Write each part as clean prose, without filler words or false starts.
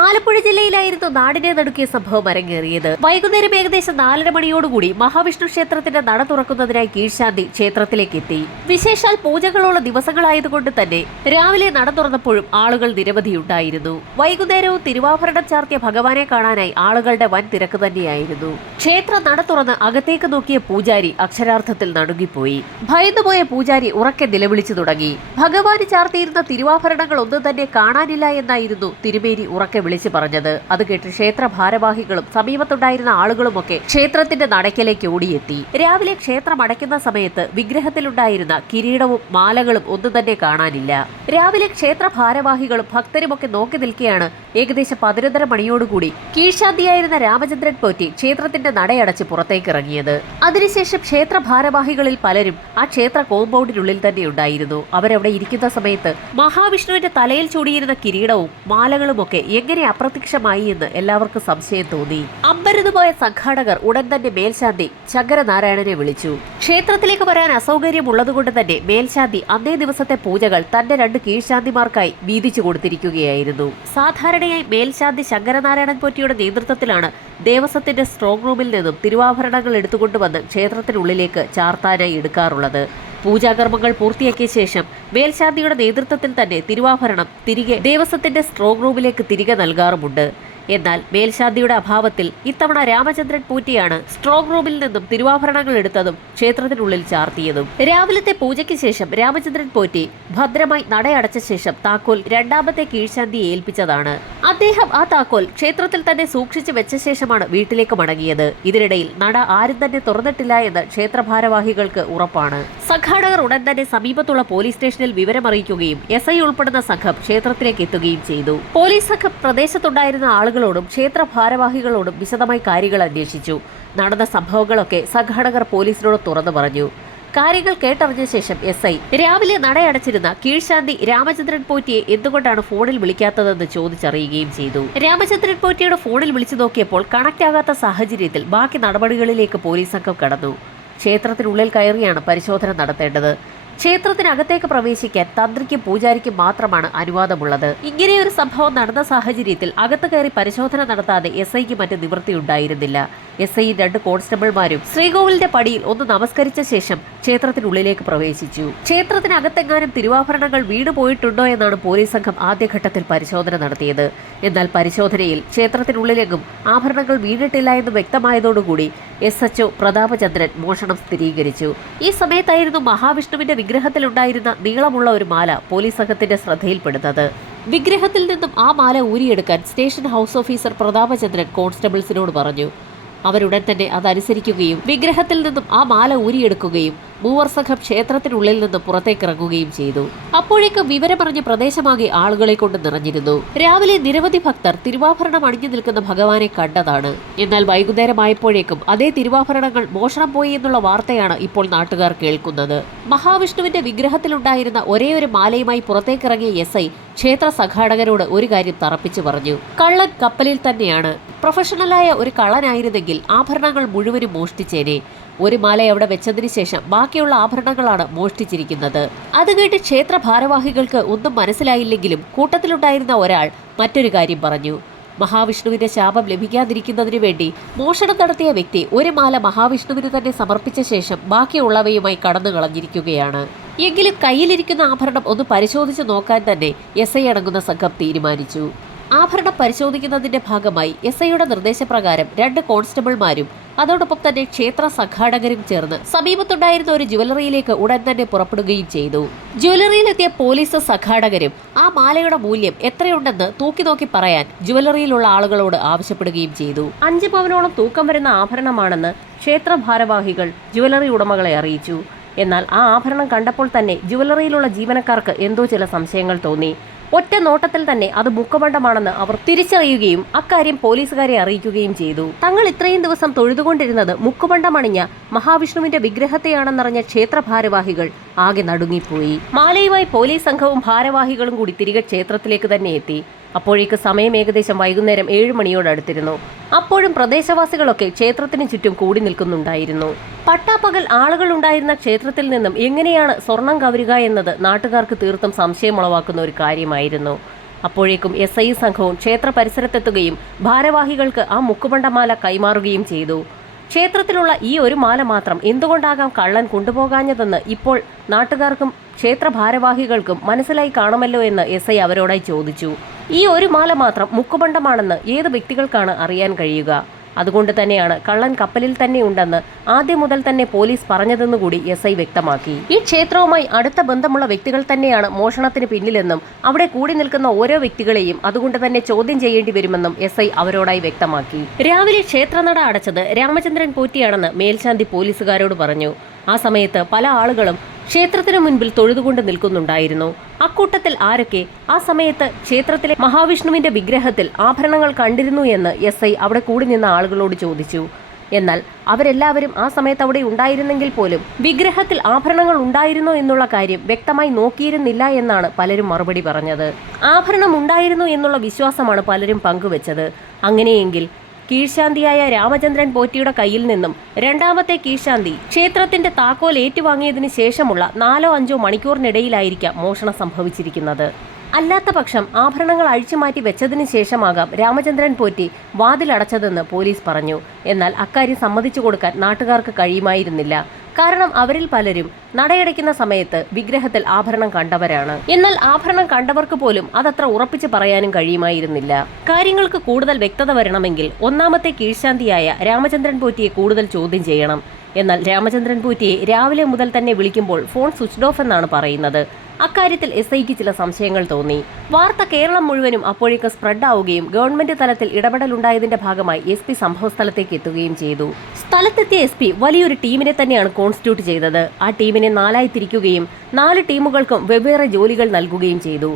ആലപ്പുഴ ജില്ലയിലായിരുന്നു നാടിനെ നടുക്കിയ സംഭവം അരങ്ങേറിയത്. വൈകുന്നേരം ഏകദേശം 4:30 മണിയോടുകൂടി മഹാവിഷ്ണു ക്ഷേത്രത്തിന്റെ നട തുറക്കുന്നതിനായി കീഴ്ശാന്തി ക്ഷേത്രത്തിലേക്ക് എത്തി. വിശേഷാൽ പൂജകളുള്ള ദിവസങ്ങളായതുകൊണ്ട് തന്നെ രാവിലെ നട തുറന്നപ്പോഴും ആളുകൾ നിരവധിയുണ്ടായിരുന്നു. വൈകുന്നേരവും തിരുവാഭരണം ചാർത്തിയ ഭഗവാനെ കാണാനായി ആളുകളുടെ വൻ തിരക്ക് തന്നെയായിരുന്നു. ക്ഷേത്ര നട തുറന്ന് അകത്തേക്ക് നോക്കിയ പൂജാരി അക്ഷരാർത്ഥത്തിൽ നടുങ്ങിപ്പോയി. ഭയന്നുപോയ പൂജാരി ഉറക്കെ നിലവിളിച്ചു തുടങ്ങി. ഭഗവാന് ചാർത്തിയിരുന്ന തിരുവാഭരണങ്ങൾ ഒന്നും തന്നെ കാണാനില്ല എന്നായിരുന്നു തിരുമേനി ഉറക്കെ വിളിച്ചു പറഞ്ഞത്. അത് കേട്ട് ക്ഷേത്ര ഭാരവാഹികളും സമീപത്തുണ്ടായിരുന്ന ആളുകളുമൊക്കെ ക്ഷേത്രത്തിന്റെ നടയ്ക്കലേക്ക് ഓടിയെത്തി. രാവിലെ ക്ഷേത്രം അടയ്ക്കുന്ന സമയത്ത് വിഗ്രഹത്തിലുണ്ടായിരുന്ന കിരീടവും മാലകളും ഒന്നും തന്നെ കാണാനില്ല. രാവിലെ ക്ഷേത്ര ഭാരവാഹികളും ഭക്തരുമൊക്കെ നോക്കി നിൽക്കെയാണ് ഏകദേശം 11:30 മണിയോടുകൂടി കീഴ്ശാന്തിയായിരുന്ന രാമചന്ദ്രൻ പോറ്റി ക്ഷേത്രത്തിന്റെ നടയടച്ച് പുറത്തേക്ക് ഇറങ്ങിയത്. അതിനുശേഷം ക്ഷേത്ര ഭാരവാഹികളിൽ പലരും ആ ക്ഷേത്ര കോമ്പൗണ്ടിനുള്ളിൽ തന്നെ ഉണ്ടായിരുന്നു. അവരവിടെ ഇരിക്കുന്ന സമയത്ത് മഹാവിഷ്ണുവിന്റെ തലയിൽ ചൂടിയിരുന്ന കിരീടവും മാലകളുമൊക്കെ എങ്ങനെ അപ്രത്യക്ഷമായി എന്ന് എല്ലാവർക്കും സംശയം തോന്നി. അമ്പരന്നുപോയ സംഘാടകർ ഉടൻ തന്നെ മേൽശാന്തി ശങ്കരനാരായണനെ വിളിച്ചു. ക്ഷേത്രത്തിലേക്ക് വരാൻ അസൗകര്യം ഉള്ളതുകൊണ്ട് തന്നെ മേൽശാന്തി അന്നേ ദിവസത്തെ പൂജകൾ തന്റെ 2 കീഴ്ശാന്തിമാർക്കായി വീതിച്ചു കൊടുത്തിരിക്കുകയായിരുന്നു. സാധാരണയായി മേൽശാന്തി ശങ്കരനാരായണൻ പോറ്റിയുടെ നേതൃത്വത്തിലാണ് ദേവസ്വത്തിന്റെ സ്ട്രോങ് റൂമിൽ നിന്നും തിരുവാഭരണങ്ങൾ എടുത്തുകൊണ്ടുവന്ന് ക്ഷേത്രത്തിനുള്ളിലേക്ക് ചാർത്താനായി എടുക്കാറുള്ളത്. പൂജാകർമ്മങ്ങൾ പൂർത്തിയാക്കിയ ശേഷം മേൽശാന്തിയുടെ നേതൃത്വത്തിൽ തന്നെ തിരുവാഭരണം തിരികെ ദേവസ്വത്തിന്റെ സ്ട്രോങ് റൂമിലേക്ക് തിരികെ നൽകാറുമുണ്ട്. എന്നാൽ മേൽശാന്തിയുടെ അഭാവത്തിൽ ഇത്തവണ രാമചന്ദ്രൻ പോറ്റിയാണ് സ്ട്രോങ് റൂമിൽ നിന്നും തിരുവാഭരണങ്ങൾ എടുത്തതും ക്ഷേത്രത്തിനുള്ളിൽ ചാർത്തിയതും. രാവിലത്തെ പൂജയ്ക്ക് ശേഷം രാമചന്ദ്രൻ പോറ്റി ഭദ്രമായി നടയടച്ച ശേഷം താക്കോൽ 2ാമത്തെ കീഴ്ശാന്തിയെ ഏൽപ്പിച്ചതാണ്. അദ്ദേഹം ആ താക്കോൽ ക്ഷേത്രത്തിൽ തന്നെ സൂക്ഷിച്ചു വെച്ച ശേഷമാണ് വീട്ടിലേക്ക് മടങ്ങിയത്. ഇതിനിടയിൽ നട ആരും തന്നെ തുറന്നിട്ടില്ല എന്ന് ക്ഷേത്രഭാരവാഹികൾക്ക് ഉറപ്പാണ്. സംഘാടകർ ഉടൻ തന്നെ സമീപത്തുള്ള പോലീസ് സ്റ്റേഷനിൽ വിവരമറിയിക്കുകയും SI ഉൾപ്പെടുന്ന സംഘം ക്ഷേത്രത്തിലേക്ക് എത്തുകയും ചെയ്തു. പോലീസ് സംഘം പ്രദേശത്തുണ്ടായിരുന്ന ആളുകളോടും ക്ഷേത്ര ഭാരവാഹികളോടും വിശദമായി കാര്യങ്ങൾ അന്വേഷിച്ചു. നടന്ന സംഭവങ്ങളൊക്കെ സംഘാടകർ പോലീസിനോട് തുറന്നു പറഞ്ഞു. കാര്യങ്ങൾ കേട്ടറിഞ്ഞ ശേഷം SI രാവിലെ നടയടച്ചിരുന്ന കീഴ്ശാന്തി രാമചന്ദ്രൻ പോറ്റിയെ എന്തുകൊണ്ടാണ് ഫോണിൽ വിളിക്കാത്തതെന്ന് ചോദിച്ചറിയുകയും ചെയ്തു. രാമചന്ദ്രൻ പോറ്റിയുടെ ഫോണിൽ വിളിച്ചു നോക്കിയപ്പോൾ കണക്ട് ആകാത്ത സാഹചര്യത്തിൽ ബാക്കി നടപടികളിലേക്ക് പോലീസ് സംഘം കടന്നു. ക്ഷേത്രത്തിനുള്ളിൽ കയറിയാണ് പരിശോധന നടത്തേണ്ടത്. ക്ഷേത്രത്തിനകത്തേക്ക് പ്രവേശിക്കാൻ തന്ത്രിക്കും പൂജാരിക്കും മാത്രമാണ് അനുവാദമുള്ളത്. ഇങ്ങനെയൊരു സംഭവം നടന്ന സാഹചര്യത്തിൽ അകത്ത് കയറി പരിശോധന നടത്താതെ SIക്ക് മറ്റ് നിവൃത്തിയുണ്ടായിരുന്നില്ല. SI 2 കോൺസ്റ്റബിൾമാരും ശ്രീകോവിലിന്റെ പടിയിൽ ഒന്ന് നമസ്കരിച്ച ശേഷം ക്ഷേത്രത്തിനുള്ളിലേക്ക് പ്രവേശിച്ചു. ക്ഷേത്രത്തിനകത്തെങ്ങാനും തിരുവാഭരണങ്ങൾ വീണുപോയിട്ടുണ്ടോ എന്നാണ് പോലീസ് സംഘം ആദ്യഘട്ടത്തിൽ പരിശോധന നടത്തിയത്. എന്നാൽ പരിശോധനയിൽ ക്ഷേത്രത്തിനുള്ളിലെങ്ങും ആഭരണങ്ങൾ വീണിട്ടില്ല എന്ന് വ്യക്തമായതോടുകൂടി SHO പ്രതാപചന്ദ്രൻ മോഷണം സ്ഥിരീകരിച്ചു. ഈ സമയത്തായിരുന്നു മഹാവിഷ്ണുവിന്റെ വിഗ്രഹത്തിലുണ്ടായിരുന്ന നീളമുള്ള ഒരു മാല പോലീസ് സംഘത്തിന്റെ ശ്രദ്ധയിൽപ്പെടുന്നത്. വിഗ്രഹത്തിൽ നിന്നും ആ മാല ഊരിയെടുക്കാൻ സ്റ്റേഷൻ ഹൗസ് ഓഫീസർ പ്രതാപചന്ദ്രൻ കോൺസ്റ്റബിൾസിനോട് പറഞ്ഞു. അവരുടൻ തന്നെ അതനുസരിക്കുകയും വിഗ്രഹത്തിൽ നിന്നും ആ മാല ഊരിയെടുക്കുകയും മൂവർ സംഘം ക്ഷേത്രത്തിനുള്ളിൽ നിന്ന് പുറത്തേക്കിറങ്ങുകയും ചെയ്തു. അപ്പോഴേക്കും വിവരമറിഞ്ഞ് പ്രദേശമാകെ ആളുകളെ കൊണ്ട് നിറഞ്ഞിരുന്നു. രാവിലെ നിരവധി ഭക്തർ തിരുവാഭരണം അണിഞ്ഞു നിൽക്കുന്ന ഭഗവാനെ കണ്ടതാണ്. എന്നാൽ വൈകുന്നേരമായപ്പോഴേക്കും അതേ തിരുവാഭരണങ്ങൾ മോഷണം പോയി എന്നുള്ള വാർത്തയാണ് ഇപ്പോൾ നാട്ടുകാർ കേൾക്കുന്നത്. മഹാവിഷ്ണുവിന്റെ വിഗ്രഹത്തിലുണ്ടായിരുന്ന ഒരേയൊരു മാലയുമായി പുറത്തേക്കിറങ്ങിയ SI ക്ഷേത്ര സംഘാടകരോട് ഒരു കാര്യം തറപ്പിച്ചു പറഞ്ഞു. കള്ളൻ കപ്പലിൽ തന്നെയാണ്. പ്രൊഫഷണലായ ഒരു കള്ളനായിരുന്നെങ്കിൽ ആഭരണങ്ങൾ മുഴുവനും മോഷ്ടിച്ചേനെ. ഒരു മാല അവിടെ വെച്ചതിന് ശേഷം ബാക്കിയുള്ള ആഭരണങ്ങളാണ് മോഷ്ടിച്ചിരിക്കുന്നത്. അത് കേട്ട് ക്ഷേത്ര ഭാരവാഹികൾക്ക് ഒന്നും മനസ്സിലായില്ലെങ്കിലും കൂട്ടത്തിലുണ്ടായിരുന്ന ഒരാൾ മറ്റൊരു കാര്യം പറഞ്ഞു. മഹാവിഷ്ണുവിന്റെ ശാപം ലഭിക്കാതിരിക്കുന്നതിനു വേണ്ടി മോഷണം നടത്തിയ വ്യക്തി ഒരു മാല മഹാവിഷ്ണുവിന് തന്നെ സമർപ്പിച്ച ശേഷം ബാക്കിയുള്ളവയുമായി കടന്നു കളഞ്ഞിരിക്കുകയാണ്. എങ്കിലും കയ്യിലിരിക്കുന്ന ആഭരണം ഒന്ന് പരിശോധിച്ചു നോക്കാൻ തന്നെ SI അടങ്ങുന്ന സംഘം തീരുമാനിച്ചു. ആഭരണം പരിശോധിക്കുന്നതിന്റെ ഭാഗമായി SIയുടെ നിർദ്ദേശപ്രകാരം 2 കോൺസ്റ്റബിൾമാരും അതോടൊപ്പം തന്നെ ക്ഷേത്ര സംഘാടകരും ചേർന്ന് സമീപത്തുണ്ടായിരുന്ന ഒരു ജ്വല്ലറിയിലേക്ക് ഉടൻ തന്നെ പുറപ്പെടുകയും ചെയ്തു. ജ്വല്ലറിയിലെത്തിയ പോലീസ് സംഘാടകരും ആ മാലയുടെ മൂല്യം എത്രയുണ്ടെന്ന് തൂക്കി നോക്കി പറയാൻ ജ്വല്ലറിയിലുള്ള ആളുകളോട് ആവശ്യപ്പെടുകയും ചെയ്തു. 5 പവനോളം തൂക്കം വരുന്ന ആഭരണമാണെന്ന് ക്ഷേത്ര ഭാരവാഹികൾ ജ്വല്ലറി ഉടമകളെ അറിയിച്ചു. എന്നാൽ ആ ആഭരണം കണ്ടപ്പോൾ തന്നെ ജ്വല്ലറിയിലുള്ള ജീവനക്കാർക്ക് എന്തോ ചില സംശയങ്ങൾ തോന്നി. ഒറ്റ നോട്ടത്തിൽ തന്നെ അത് മുക്കമണ്ഡമാണെന്ന് അവർ തിരിച്ചറിയുകയും അക്കാര്യം പോലീസുകാരെ അറിയിക്കുകയും ചെയ്തു. തങ്ങൾ ഇത്രയും ദിവസം തൊഴുതുകൊണ്ടിരുന്നത് മുക്കുമണ്ഡമണിഞ്ഞ മഹാവിഷ്ണുവിന്റെ വിഗ്രഹത്തെയാണെന്നറിഞ്ഞ ക്ഷേത്ര ഭാരവാഹികൾ ആകെ നടുങ്ങിപ്പോയി. മാലയുമായി പോലീസ് സംഘവും ഭാരവാഹികളും കൂടി തിരികെ ക്ഷേത്രത്തിലേക്ക് തന്നെ എത്തി. അപ്പോഴേക്ക് സമയം ഏകദേശം വൈകുന്നേരം 7 മണിയോടടുത്തിരുന്നു. അപ്പോഴും പ്രദേശവാസികളൊക്കെ ക്ഷേത്രത്തിന് ചുറ്റും കൂടി നിൽക്കുന്നുണ്ടായിരുന്നു. പട്ടാപ്പകൽ ആളുകൾ ഉണ്ടായിരുന്ന ക്ഷേത്രത്തിൽ നിന്നും എങ്ങനെയാണ് സ്വർണം കവരുക എന്നത് നാട്ടുകാർക്ക് തീർത്തും സംശയമുളവാക്കുന്ന ഒരു കാര്യമായിരുന്നു. അപ്പോഴേക്കും SI സംഘവും ക്ഷേത്ര പരിസരത്തെത്തുകയും ഭാരവാഹികൾക്ക് ആ മുക്കുപണ്ടമാല കൈമാറുകയും ചെയ്തു. ക്ഷേത്രത്തിലുള്ള ഈ ഒരു മാല മാത്രം എന്തുകൊണ്ടാകാം കള്ളൻ കൊണ്ടുപോകാഞ്ഞതെന്ന് ഇപ്പോൾ നാട്ടുകാർക്കും ക്ഷേത്ര ഭാരവാഹികൾക്കും മനസ്സിലായി കാണുമല്ലോ എന്ന് SI അവരോടായി ചോദിച്ചു. ഈ ഒരു മാല മാത്രം മുക്കുപണ്ടമാണെന്ന് ഏത് വ്യക്തികൾക്കാണ് അറിയാൻ കഴിയുക? അതുകൊണ്ട് തന്നെയാണ് കള്ളൻ കപ്പലിൽ തന്നെ ഉണ്ടെന്ന് ആദ്യം മുതൽ തന്നെ പോലീസ് പറഞ്ഞതെന്നുകൂടി SI വ്യക്തമാക്കി. ഈ ക്ഷേത്രവുമായി അടുത്ത ബന്ധമുള്ള വ്യക്തികൾ തന്നെയാണ് മോഷണത്തിന് പിന്നിലെന്നും അവിടെ കൂടി നിൽക്കുന്ന ഓരോ വ്യക്തികളെയും അതുകൊണ്ട് തന്നെ ചോദ്യം ചെയ്യേണ്ടി വരുമെന്നും SI അവരോടായി വ്യക്തമാക്കി. രാവിലെ ക്ഷേത്രനട അടച്ചത് രാമചന്ദ്രൻ പോറ്റിയാണെന്ന് മേൽശാന്തി പോലീസുകാരോട് പറഞ്ഞു. ആ സമയത്ത് പല ആളുകളും ക്ഷേത്രത്തിനു മുൻപിൽ തൊഴുതുകൊണ്ട് നിൽക്കുന്നുണ്ടായിരുന്നു. അക്കൂട്ടത്തിൽ ആരൊക്കെ ആ സമയത്ത് ക്ഷേത്രത്തിലെ മഹാവിഷ്ണുവിന്റെ വിഗ്രഹത്തിൽ ആഭരണങ്ങൾ കണ്ടിരുന്നു എന്ന് SI അവിടെ കൂടി നിന്ന ആളുകളോട് ചോദിച്ചു. എന്നാൽ അവരെല്ലാവരും ആ സമയത്ത് അവിടെ ഉണ്ടായിരുന്നെങ്കിൽ പോലും വിഗ്രഹത്തിൽ ആഭരണങ്ങൾ ഉണ്ടായിരുന്നോ എന്നുള്ള കാര്യം വ്യക്തമായി നോക്കിയിരുന്നില്ല എന്നാണ് പലരും മറുപടി പറഞ്ഞത്. ആഭരണം ഉണ്ടായിരുന്നു എന്നുള്ള വിശ്വാസമാണ് പലരും പങ്കുവച്ചത്. അങ്ങനെയെങ്കിൽ കീഴ്ശാന്തിയായ രാമചന്ദ്രൻ പോറ്റിയുടെ കയ്യിൽ നിന്നും രണ്ടാമത്തെ കീഴ്ശാന്തി ക്ഷേത്രത്തിന്റെ താക്കോൽ ഏറ്റുവാങ്ങിയതിനു ശേഷമുള്ള 4-5 മണിക്കൂറിനിടയിലായിരിക്കാം മോഷണം സംഭവിച്ചിരിക്കുന്നത്. അല്ലാത്ത പക്ഷം ആഭരണങ്ങൾ അഴിച്ചുമാറ്റി വെച്ചതിന് ശേഷമാകാം രാമചന്ദ്രൻ പോറ്റി വാതിലടച്ചതെന്ന് പോലീസ് പറഞ്ഞു. എന്നാൽ അക്കാര്യം സമ്മതിച്ചു കൊടുക്കാൻ നാട്ടുകാർക്ക് കഴിയുമായിരുന്നില്ല. കാരണം അവരിൽ പലരും നടയടയ്ക്കുന്ന സമയത്ത് വിഗ്രഹത്തിൽ ആഭരണം കണ്ടവരാണ്. എന്നാൽ ആഭരണം കണ്ടവർക്ക് പോലും അതത്ര ഉറപ്പിച്ച് പറയാനും കഴിയുമായിരുന്നില്ല. കാര്യങ്ങൾക്ക് കൂടുതൽ വ്യക്തത വരണമെങ്കിൽ ഒന്നാമത്തെ കീഴ്ശാന്തിയായ രാമചന്ദ്രൻ പോറ്റിയെ കൂടുതൽ ചോദ്യം ചെയ്യണം. എന്നാൽ രാമചന്ദ്രൻ പോറ്റിയെ രാവിലെ മുതൽ തന്നെ വിളിക്കുമ്പോൾ ഫോൺ സ്വിച്ച്ഡ് ഓഫ് എന്നാണ് പറയുന്നത്. അക്കാര്യത്തിൽ SIക്ക് ചില സംശയങ്ങൾ തോന്നി. വാർത്ത കേരളം മുഴുവനും അപ്പോഴേക്ക് സ്പ്രെഡ് ആവുകയും ഗവൺമെന്റ് തലത്തിൽ ഇടപെടലുണ്ടായതിന്റെ ഭാഗമായി SP സംഭവസ്ഥലത്തേക്ക് എത്തുകയും ചെയ്തു. സ്ഥലത്തെത്തിയ SP വലിയൊരു ടീമിനെ തന്നെയാണ് കോൺസ്റ്റിറ്റ്യൂട്ട് ചെയ്തത്. ആ ടീമിനെ 4ആയി തിരിക്കുകയും 4 ടീമുകൾക്കും വെവ്വേറെ ജോലികൾ നൽകുകയും ചെയ്തു.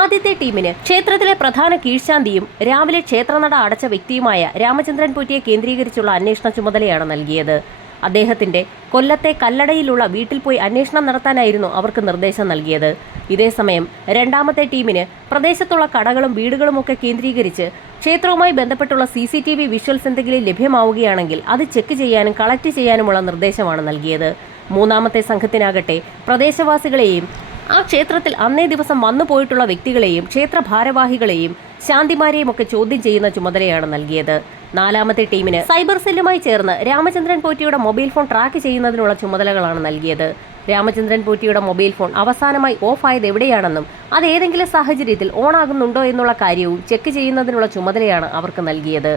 ആദ്യത്തെ ടീമിന് ക്ഷേത്രത്തിലെ പ്രധാന കീഴ്ശാന്തിയും രാവിലെ ക്ഷേത്രനട അടച്ച വ്യക്തിയുമായ രാമചന്ദ്രൻ പോറ്റിയെ കേന്ദ്രീകരിച്ചുള്ള അന്വേഷണ ചുമതലയാണ് നൽകിയത്. അദ്ദേഹത്തിന്റെ കൊല്ലത്തെ കല്ലടയിലുള്ള വീട്ടിൽ പോയി അന്വേഷണം നടത്താനായിരുന്നു അവർക്ക് നിർദ്ദേശം നൽകിയത്. ഇതേസമയം രണ്ടാമത്തെ ടീമിന് പ്രദേശത്തുള്ള കടകളും വീടുകളുമൊക്കെ കേന്ദ്രീകരിച്ച് ക്ഷേത്രവുമായി ബന്ധപ്പെട്ടുള്ള CCTV വിഷ്വൽസ് എന്തെങ്കിലും ലഭ്യമാവുകയാണെങ്കിൽ അത് ചെക്ക് ചെയ്യാനും കളക്ട് ചെയ്യാനുമുള്ള നിർദ്ദേശമാണ് നൽകിയത്. മൂന്നാമത്തെ സംഘത്തിനാകട്ടെ പ്രദേശവാസികളെയും ആ ക്ഷേത്രത്തിൽ അന്നേ ദിവസം വന്നു പോയിട്ടുള്ള വ്യക്തികളെയും ക്ഷേത്ര ഭാരവാഹികളെയും ശാന്തിമാരെയും ഒക്കെ ചോദ്യം ചെയ്യുന്ന ചുമതലയാണ് നൽകിയത്. നാലാമത്തെ ടീമിന് സൈബർ സെല്ലുമായി ചേർന്ന് രാമചന്ദ്രൻ പോറ്റിയുടെ മൊബൈൽ ഫോൺ ട്രാക്ക് ചെയ്യുന്നതിനുള്ള ചുമതലകളാണ് നൽകിയത്. രാമചന്ദ്രൻ പോറ്റിയുടെ മൊബൈൽ ഫോൺ അവസാനമായി ഓഫ് ആയത് എവിടെയാണെന്നും അത് ഏതെങ്കിലും സാഹചര്യത്തിൽ ഓൺ ആകുന്നുണ്ടോ എന്നുള്ള കാര്യവും ചെക്ക് ചെയ്യുന്നതിനുള്ള ചുമതലയാണ് അവർക്ക് നൽകിയത്.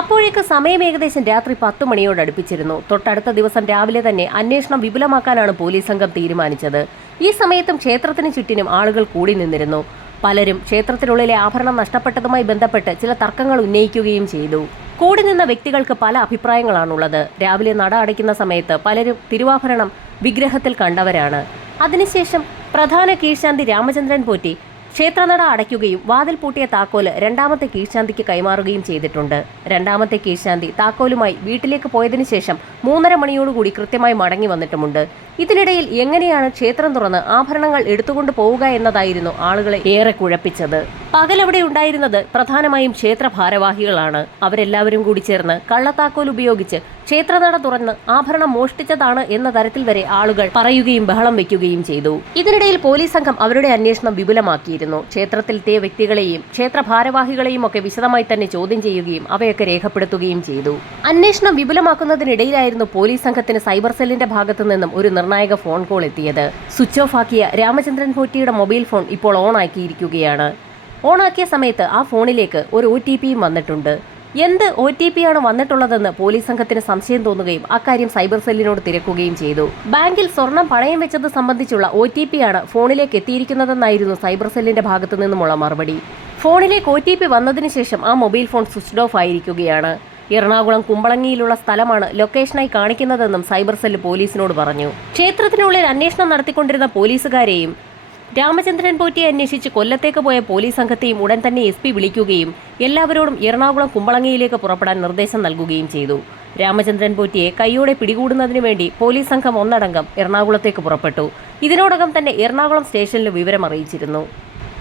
അപ്പോഴേക്ക് സമയം ഏകദേശം രാത്രി 10 മണിയോട് അടുപ്പിച്ചിരുന്നു. തൊട്ടടുത്ത ദിവസം രാവിലെ തന്നെ അന്വേഷണം വിപുലമാക്കാനാണ് പോലീസ് സംഘം തീരുമാനിച്ചത്. ഈ സമയത്തും ക്ഷേത്രത്തിന് ചുറ്റിനും ആളുകൾ കൂടി നിന്നിരുന്നു. പലരും ക്ഷേത്രത്തിനുള്ളിലെ ആഭരണം നഷ്ടപ്പെട്ടതുമായി ബന്ധപ്പെട്ട് ചില തർക്കങ്ങൾ ഉന്നയിക്കുകയും ചെയ്തു. കൂടി നിന്ന വ്യക്തികൾക്ക് പല അഭിപ്രായങ്ങളാണുള്ളത്. രാവിലെ നട അടയ്ക്കുന്ന സമയത്ത് പലരും തിരുവാഭരണം വിഗ്രഹത്തിൽ കണ്ടവരാണ്. അതിനുശേഷം പ്രധാന കീഴ്ശാന്തി രാമചന്ദ്രൻ പോറ്റി ക്ഷേത്രനട അടയ്ക്കുകയും വാതിൽ പൂട്ടിയ താക്കോല് രണ്ടാമത്തെ കീഴ്ശാന്തിക്ക് കൈമാറുകയും ചെയ്തിട്ടുണ്ട്. രണ്ടാമത്തെ കീഴ്ശാന്തി താക്കോലുമായി വീട്ടിലേക്ക് പോയതിനു ശേഷം 3:30 മണിയോടുകൂടി കൃത്യമായി മടങ്ങി വന്നിട്ടുമുണ്ട്. ഇതിനിടയിൽ എങ്ങനെയാണ് ക്ഷേത്രം തുറന്ന് ആഭരണങ്ങൾ എടുത്തുകൊണ്ട് പോവുക എന്നതായിരുന്നു ആളുകളെ ഏറെ കുഴപ്പിച്ചത്. പകലവിടെ ഉണ്ടായിരുന്നത് പ്രധാനമായും ക്ഷേത്ര ഭാരവാഹികളാണ്. അവരെല്ലാവരും കൂടി ചേർന്ന് കള്ളത്താക്കോൽ ഉപയോഗിച്ച് ക്ഷേത്രനട തുറന്ന് ആഭരണം മോഷ്ടിച്ചതാണ് എന്ന തരത്തിൽ വരെ ആളുകൾ പറയുകയും ബഹളം വയ്ക്കുകയും ചെയ്തു. ഇതിനിടയിൽ പോലീസ് സംഘം അവരുടെ അന്വേഷണം വിപുലമാക്കിയിരുന്നു. ക്ഷേത്രത്തിലെത്തിയ വ്യക്തികളെയും ക്ഷേത്ര ഭാരവാഹികളെയും ഒക്കെ വിശദമായി തന്നെ ചോദ്യം ചെയ്യുകയും അവയൊക്കെ രേഖപ്പെടുത്തുകയും ചെയ്തു. അന്വേഷണം വിപുലമാക്കുന്നതിനിടയിലായിരുന്നു പോലീസ് സംഘത്തിന് സൈബർ സെല്ലിന്റെ ഭാഗത്തു നിന്നും ഒരു നിർണായക ഫോൺ കോൾ എത്തിയത്. സ്വിച്ച് ഓഫ് ആക്കിയ രാമചന്ദ്രൻ പോറ്റിയുടെ മൊബൈൽ ഫോൺ ഇപ്പോൾ ഓൺ ആക്കിയിരിക്കുകയാണ്. ഓണാക്കിയ സമയത്ത് ആ ഫോണിലേക്ക് ഒരു OTPയും വന്നിട്ടുണ്ട്. എന്ത് OTP ആണ് വന്നിട്ടുള്ളതെന്ന് പോലീസ് സംഘത്തിന് സംശയം തോന്നുകയും അക്കാര്യം സൈബർ സെല്ലിനോട് തിരക്കുകയും ചെയ്തു. ബാങ്കിൽ സ്വർണം പണയം വെച്ചത് സംബന്ധിച്ചുള്ള OTP ആണ് ഫോണിലേക്ക് എത്തിയിരിക്കുന്നതെന്നായിരുന്നു സൈബർ സെല്ലിന്റെ ഭാഗത്തു നിന്നുമുള്ള മറുപടി. ഫോണിലേക്ക് OTP വന്നതിന് ശേഷം ആ മൊബൈൽ ഫോൺ സ്വിച്ച്ഡ് ഓഫ് ആയിരിക്കുകയാണ്. എറണാകുളം കുമ്പളങ്ങിയിലുള്ള സ്ഥലമാണ് ലൊക്കേഷനായി കാണിക്കുന്നതെന്നും സൈബർ സെല്ല് പോലീസിനോട് പറഞ്ഞു. ക്ഷേത്രത്തിനുള്ളിൽ അന്വേഷണം നടത്തിക്കൊണ്ടിരുന്ന പോലീസുകാരെയും രാമചന്ദ്രൻ പോറ്റിയെ അന്വേഷിച്ച് കൊല്ലത്തേക്ക് പോയ പോലീസ് സംഘത്തെയും ഉടൻ തന്നെ SP വിളിക്കുകയും എല്ലാവരോടും എറണാകുളം കുമ്പളങ്ങിയിലേക്ക് പുറപ്പെടാൻ നിർദ്ദേശം നൽകുകയും ചെയ്തു. രാമചന്ദ്രൻ പോറ്റിയെ കൈയോടെ പിടികൂടുന്നതിനു വേണ്ടി പോലീസ് സംഘം ഒന്നടങ്കം എറണാകുളത്തേക്ക് പുറപ്പെട്ടു. ഇതിനോടകം തന്നെ എറണാകുളം സ്റ്റേഷനിൽ വിവരം അറിയിച്ചിരുന്നു.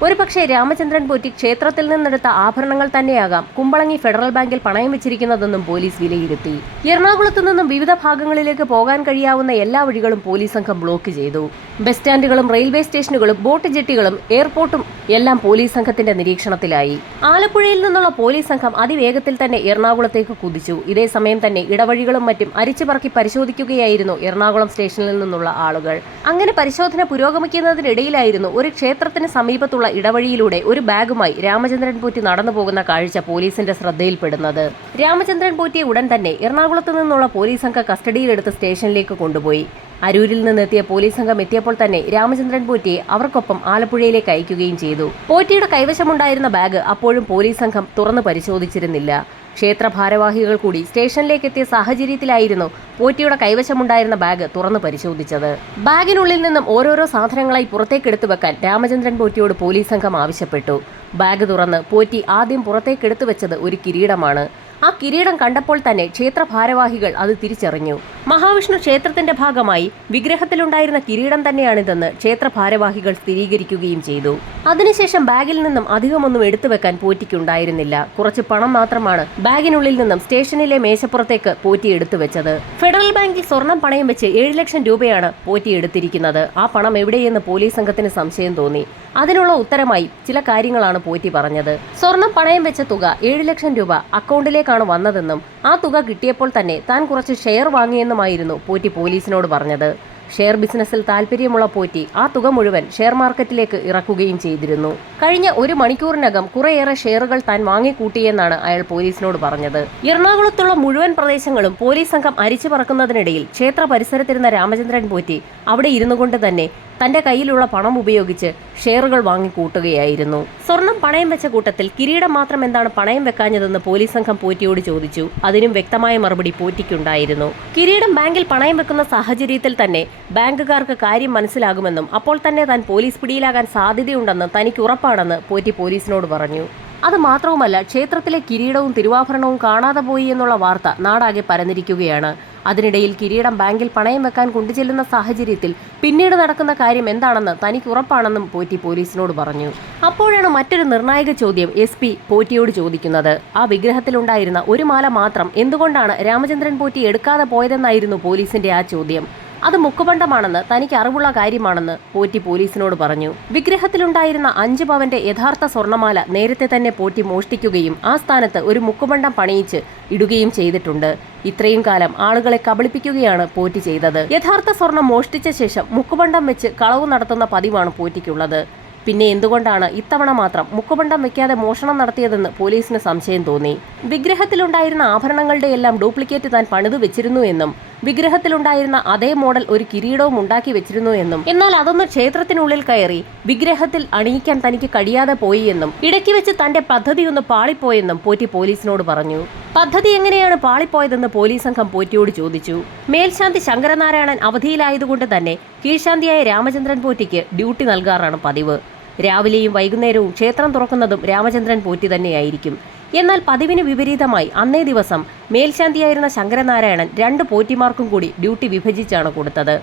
ഒരുപക്ഷെ രാമചന്ദ്രൻ പോറ്റി ക്ഷേത്രത്തിൽ നിന്നെടുത്ത ആഭരണങ്ങൾ തന്നെയാകാം കുമ്പളങ്ങി ഫെഡറൽ ബാങ്കിൽ പണയം വെച്ചിരിക്കുന്നതെന്നും പോലീസ് വിലയിരുത്തി. എറണാകുളത്തു നിന്നും വിവിധ ഭാഗങ്ങളിലേക്ക് പോകാൻ കഴിയാവുന്ന എല്ലാ വഴികളും പോലീസ് സംഘം ബ്ലോക്ക് ചെയ്തു. ബസ് സ്റ്റാൻഡുകളും റെയിൽവേ സ്റ്റേഷനുകളും ബോട്ട് ജെട്ടികളും എയർപോർട്ടും എല്ലാം പോലീസ് സംഘത്തിന്റെ നിരീക്ഷണത്തിലായി. ആലപ്പുഴയിൽ നിന്നുള്ള പോലീസ് സംഘം അതിവേഗത്തിൽ തന്നെ എറണാകുളത്തേക്ക് കുതിച്ചു. ഇതേ സമയം തന്നെ ഇടവഴികളും മറ്റും അരിച്ചുപറക്കി പരിശോധിക്കുകയായിരുന്നു എറണാകുളം സ്റ്റേഷനിൽ നിന്നുള്ള ആളുകൾ. അങ്ങനെ പരിശോധന പുരോഗമിക്കുന്നതിനിടയിലായിരുന്നു ഒരു ക്ഷേത്രത്തിന് സമീപത്തുള്ള ഇടവഴിയിലൂടെ ഒരു ബാഗുമായി രാമചന്ദ്രൻ പോറ്റി നടന്നു പോകുന്ന കാഴ്ച പോലീസിന്റെ ശ്രദ്ധയിൽപ്പെടുന്നത്. രാമചന്ദ്രൻ പോറ്റിയെ ഉടൻ തന്നെ എറണാകുളത്ത് നിന്നുള്ള പോലീസ് സംഘം കസ്റ്റഡിയിലെടുത്ത് സ്റ്റേഷനിലേക്ക് കൊണ്ടുപോയി. അരൂരിൽ നിന്നെത്തിയ പോലീസ് സംഘം എത്തിയപ്പോൾ തന്നെ രാമചന്ദ്രൻ പോറ്റിയെ അവർക്കൊപ്പം ആലപ്പുഴയിലേക്ക് അയക്കുകയും ചെയ്തു. പോറ്റിയുടെ കൈവശമുണ്ടായിരുന്ന ബാഗ് അപ്പോഴും പോലീസ് സംഘം തുറന്നു പരിശോധിച്ചിരുന്നില്ല. ക്ഷേത്ര ഭാരവാഹികൾ കൂടി സ്റ്റേഷനിലേക്ക് എത്തിയ സാഹചര്യത്തിലായിരുന്നു പോറ്റിയുടെ കൈവശമുണ്ടായിരുന്ന ബാഗ് തുറന്നു പരിശോധിച്ചത്. ബാഗിനുള്ളിൽ നിന്നും ഓരോരോ സാധനങ്ങളായി പുറത്തേക്കെടുത്തു വെക്കാൻ രാമചന്ദ്രൻ പോറ്റിയോട് പോലീസ് സംഘം ആവശ്യപ്പെട്ടു. ബാഗ് തുറന്ന് പോറ്റി ആദ്യം പുറത്തേക്കെടുത്തു വെച്ചത് ഒരു കിരീടമാണ്. ആ കിരീടം കണ്ടപ്പോൾ തന്നെ ക്ഷേത്ര ഭാരവാഹികൾ അത് തിരിച്ചറിഞ്ഞു. മഹാവിഷ്ണു ക്ഷേത്രത്തിന്റെ ഭാഗമായി വിഗ്രഹത്തിലുണ്ടായിരുന്ന കിരീടം തന്നെയാണിതെന്ന് ക്ഷേത്ര ഭാരവാഹികൾ സ്ഥിരീകരിക്കുകയും ചെയ്തു. അതിനുശേഷം ബാഗിൽ നിന്നും അധികമൊന്നും എടുത്തു വെക്കാൻ പോറ്റിക്കുണ്ടായിരുന്നില്ല. കുറച്ച് പണം മാത്രമാണ് ബാഗിനുള്ളിൽ നിന്നും സ്റ്റേഷനിലെ മേശപ്പുറത്തേക്ക് പോറ്റി എടുത്തു വെച്ചത്. ഫെഡറൽ ബാങ്കിൽ സ്വർണം പണയം വെച്ച് 7 ലക്ഷം രൂപയാണ് പോറ്റി എടുത്തിരിക്കുന്നത്. ആ പണം എവിടെയെന്ന് പോലീസ് സംഘത്തിന് സംശയം തോന്നി. അതിനുള്ള ഉത്തരമായി ചില കാര്യങ്ങളാണ് പോറ്റി പറഞ്ഞത്. സ്വർണം പണയം വെച്ച തുക 7 ലക്ഷം രൂപ അക്കൗണ്ടിലേക്കാണ് വന്നതെന്നും ആ തുക കിട്ടിയപ്പോൾ തന്നെ താൻ കുറച്ച് ഷെയർ വാങ്ങിയെന്നുമായിരുന്നു പോറ്റി പോലീസിനോട് പറഞ്ഞത്. ഷെയർ ബിസിനസ്സിൽ താല്പര്യമുള്ള പോറ്റി ആ തുക മുഴുവൻ ഷെയർ മാർക്കറ്റിലേക്ക് ഇറക്കുകയും ചെയ്തിരുന്നു. കഴിഞ്ഞ 1 മണിക്കൂറിനകം കുറേയേറെ ഷെയറുകൾ താൻ വാങ്ങിക്കൂട്ടിയെന്നാണ് അയാൾ പോലീസിനോട് പറഞ്ഞത്. എറണാകുളത്തുള്ള മുഴുവൻ പ്രദേശങ്ങളും പോലീസ് സംഘം അരിച്ചു പറക്കുന്നതിനിടയിൽ ക്ഷേത്ര പരിസരത്തിരുന്ന രാമചന്ദ്രൻ പോറ്റി അവിടെ ഇരുന്നു കൊണ്ട് തന്നെ തന്റെ കയ്യിലുള്ള പണം ഉപയോഗിച്ച് ഷെയറുകൾ വാങ്ങിക്കൂട്ടുകയായിരുന്നു. സ്വർണം പണയം വെച്ച കൂട്ടത്തിൽ കിരീടം മാത്രം എന്താണ് പണയം വെക്കാഞ്ഞതെന്ന് പോലീസ് സംഘം പോറ്റിയോട് ചോദിച്ചു. അതിനും വ്യക്തമായ മറുപടി പോറ്റിക്കുണ്ടായിരുന്നു. കിരീടം ബാങ്കിൽ പണയം വെക്കുന്ന സാഹചര്യത്തിൽ തന്നെ ബാങ്കുകാർക്ക് കാര്യം മനസ്സിലാകുമെന്നും അപ്പോൾ തന്നെ താൻ പോലീസ് പിടിയിലാകാൻ സാധ്യതയുണ്ടെന്ന് തനിക്ക് ഉറപ്പാണെന്ന് പോറ്റി പോലീസിനോട് പറഞ്ഞു. അത് മാത്രവുമല്ല, ക്ഷേത്രത്തിലെ കിരീടവും തിരുവാഭരണവും കാണാതെ പോയി എന്നുള്ള വാർത്ത നാടാകെ പരന്നിരിക്കുകയാണ്. അതിനിടയിൽ കിരീടം ബാങ്കിൽ പണയം വെക്കാൻ കൊണ്ടുചെല്ലുന്ന സാഹചര്യത്തിൽ പിന്നീട് നടക്കുന്ന കാര്യം എന്താണെന്ന് തനിക്ക് ഉറപ്പാണെന്നും പോറ്റി പോലീസിനോട് പറഞ്ഞു. അപ്പോഴാണ് മറ്റൊരു നിർണായക ചോദ്യം SP പോറ്റിയോട് ചോദിക്കുന്നത്. ആ വിഗ്രഹത്തിലുണ്ടായിരുന്ന ഒരു മാല മാത്രം എന്തുകൊണ്ടാണ് രാമചന്ദ്രൻ പോറ്റി എടുക്കാതെ പോയതെന്നായിരുന്നു പോലീസിന്റെ ആ ചോദ്യം. അത് മുക്കുപണ്ടമാണെന്ന് തനിക്ക് അറിവുള്ള കാര്യമാണെന്ന് പോറ്റി പോലീസിനോട് പറഞ്ഞു. വിഗ്രഹത്തിലുണ്ടായിരുന്ന 5 പവന്റെ യഥാർത്ഥ സ്വർണ്ണമാല നേരത്തെ തന്നെ പോറ്റി മോഷ്ടിക്കുകയും ആ സ്ഥാനത്ത് ഒരു മുക്കുപണ്ടം പണിയിച്ച് ഇടുകയും ചെയ്തിട്ടുണ്ട്. ഇത്രയും കാലം ആളുകളെ കബളിപ്പിക്കുകയാണ് പോറ്റി ചെയ്തത്. യഥാർത്ഥ സ്വർണം മോഷ്ടിച്ച ശേഷം മുക്കുപണ്ടം വെച്ച് കളവ് നടത്തുന്ന പതിവാണ് പോറ്റിക്കുള്ളത്. പിന്നെ എന്തുകൊണ്ടാണ് ഇത്തവണ മാത്രം മുക്കുപണ്ടം വെക്കാതെ മോഷണം നടത്തിയതെന്ന് പോലീസിന് സംശയം തോന്നി. വിഗ്രഹത്തിലുണ്ടായിരുന്ന ആഭരണങ്ങളുടെ എല്ലാം ഡ്യൂപ്ലിക്കേറ്റ് താൻ പണിതു വെച്ചിരുന്നു എന്നും വിഗ്രഹത്തിലുണ്ടായിരുന്ന അതേ മോഡൽ ഒരു കിരീടവും ഉണ്ടാക്കി വെച്ചിരുന്നു എന്നും എന്നാൽ അതൊന്ന് ക്ഷേത്രത്തിനുള്ളിൽ കയറി വിഗ്രഹത്തിൽ അണിയിക്കാൻ തനിക്ക് കഴിയാതെ പോയി എന്നും ഇടയ്ക്ക് വെച്ച് തന്റെ പദ്ധതിയൊന്ന് പാളിപ്പോയെന്നും പോറ്റി പോലീസിനോട് പറഞ്ഞു. പദ്ധതി എങ്ങനെയാണ് പാളിപ്പോയതെന്ന് പോലീസ് സംഘം പോറ്റിയോട് ചോദിച്ചു. മേൽശാന്തി ശങ്കരനാരായണൻ അവധിയിലായതുകൊണ്ട് തന്നെ കീഴ്ശാന്തിയായ രാമചന്ദ്രൻ പോറ്റിക്ക് ഡ്യൂട്ടി നൽകാറാണ് പതിവ്. രാവിലെയും വൈകുന്നേരവും ക്ഷേത്രം തുറക്കുന്നതും രാമചന്ദ്രൻ പോറ്റി തന്നെയായിരിക്കും. എന്നാൽ പതിവിന് വിപരീതമായി അന്നേ ദിവസം മേൽശാന്തിയായിരുന്ന ശങ്കരനാരായണൻ 2 പോറ്റിമാർക്കും കൂടി ഡ്യൂട്ടി വിഭജിച്ചാണ് കൊടുത്തത്.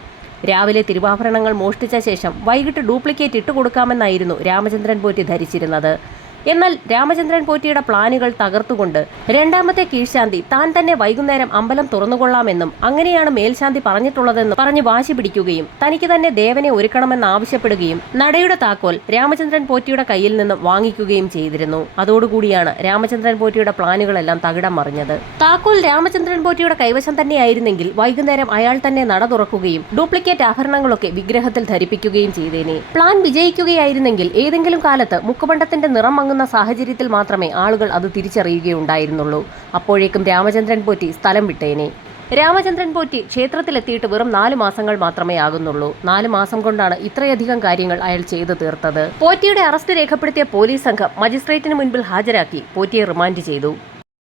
രാവിലെ തിരുവാഭരണങ്ങൾ മോഷ്ടിച്ച ശേഷം വൈകിട്ട് ഡ്യൂപ്ലിക്കേറ്റ് ഇട്ടുകൊടുക്കാമെന്നായിരുന്നു രാമചന്ദ്രൻ പോറ്റി ധരിച്ചിരുന്നത്. എന്നാൽ രാമചന്ദ്രൻ പോറ്റിയുടെ പ്ലാനുകൾ തകർത്തുകൊണ്ട് രണ്ടാമത്തെ കീഴ്ശാന്തി താൻ തന്നെ വൈകുന്നേരം അമ്പലം തുറന്നുകൊള്ളാമെന്നും അങ്ങനെയാണ് മേൽശാന്തി പറഞ്ഞിട്ടുള്ളതെന്നും പറഞ്ഞ് വാശി പിടിക്കുകയും തനിക്ക് തന്നെ ദേവനെ ഒരുക്കണമെന്ന് ആവശ്യപ്പെടുകയും നടയുടെ താക്കോൽ രാമചന്ദ്രൻ പോറ്റിയുടെ കയ്യിൽ നിന്നും വാങ്ങിക്കുകയും ചെയ്തിരുന്നു. അതോടുകൂടിയാണ് രാമചന്ദ്രൻ പോറ്റിയുടെ പ്ലാനുകളെല്ലാം തകിടം മറിഞ്ഞത്. താക്കോൽ രാമചന്ദ്രൻ പോറ്റിയുടെ കൈവശം തന്നെയായിരുന്നെങ്കിൽ വൈകുന്നേരം അയാൾ തന്നെ നട തുറക്കുകയും ഡ്യൂപ്ലിക്കേറ്റ് ആഭരണങ്ങളൊക്കെ വിഗ്രഹത്തിൽ ധരിപ്പിക്കുകയും ചെയ്തേനെ. പ്ലാൻ വിജയിക്കുകയായിരുന്നെങ്കിൽ ഏതെങ്കിലും കാലത്ത് മുക്കുപണ്ടത്തിന്റെ നിറം മങ്ങുന്ന സാഹചര്യത്തിൽ മാത്രമേ ആളുകൾ അത് തിരിച്ചറിയുകയുണ്ടായിരുന്നുള്ളൂ. അപ്പോഴേക്കും രാമചന്ദ്രൻ പോറ്റി സ്ഥലം വിട്ടേനെ. രാമചന്ദ്രൻ പോറ്റി ക്ഷേത്രത്തിലെത്തിയിട്ട് വെറും 4 മാസങ്ങൾ മാത്രമേ ആകുന്നുള്ളൂ. 4 മാസം കൊണ്ടാണ് ഇത്രയധികം കാര്യങ്ങൾ അയാൾ ചെയ്തു തീർത്തത്. പോറ്റിയുടെ അറസ്റ്റ് രേഖപ്പെടുത്തിയ പോലീസ് സംഘം മജിസ്ട്രേറ്റിന് മുൻപിൽ ഹാജരാക്കി പോറ്റിയെ റിമാൻഡ് ചെയ്തു.